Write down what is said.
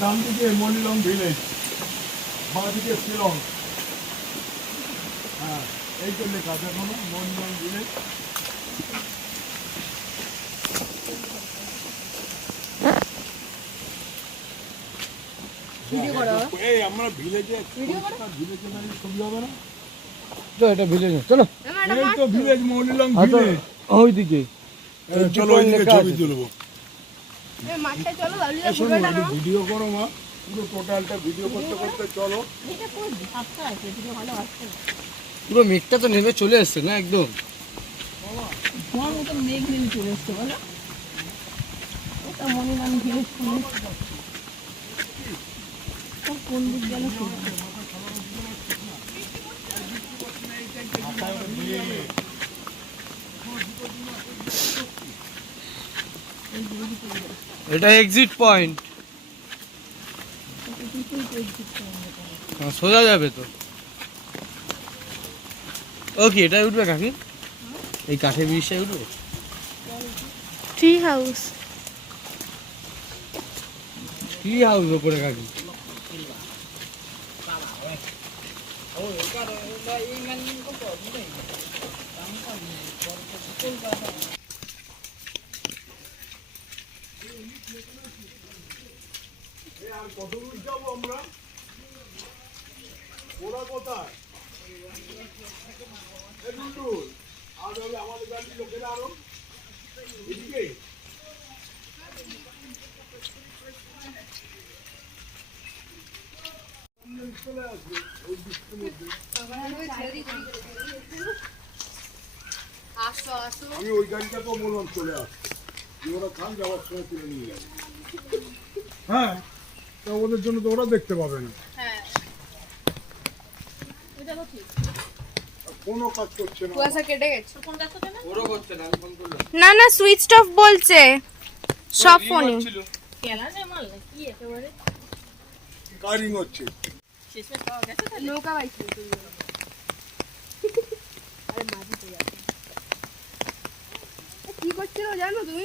ডান দিকে মনিলং ভিলেজ, বাঁ দিকে শিলং। হ্যাঁ, এই তো লেখা দেখো না, মনিলং ভিলেজ। এই আমরা ভিলেজে ছবি হবে না? এটা ভিলেজ, চলো এই তো ভিলেজ, মনিলং ভিলেজ ওইদিকে। চলো ওইদিকে ছবি তুলবো। চলো ভিডিও করো মা, পুরো টোটালটা ভিডিও করতে করতে চলো। পুরো মেঘটা তো নেমে চলে এসছে না একদম। তোমার মতো মেঘ নেমে চলে এসছে বলো। ওটা মনিলাম ভিলেজ কোন দিক গেল? এটা এক্সিট পয়েন্ট, সোজা যাবে তো। ও কি এটা উঠবে কাকি? এই কাঠের ব্রিজটায় উঠবে? ট্রি হাউস, ট্রি হাউস ওপরে কাকি। আর কত দূর যাবো আমরা? ওরা কোথায়? আর আমাদের গাড়ির লোকেরা আরো এদিকে চলে আসবে ওই বৃষ্টির মধ্যে। আমি ওই গাড়িটা তো বললাম চলে আসছে, ওরা খান যাওয়ার সময় তুলে নিয়ে যাবে। হ্যাঁ, তা ওদের জন্য তো ওরা দেখতে পাবে না। কোনো কাজ করছে না। না না সুইচ অফ বলছে সব ফোনে। কারিং হচ্ছে। নৌকা বাইছে কি করছিল জানো তুমি?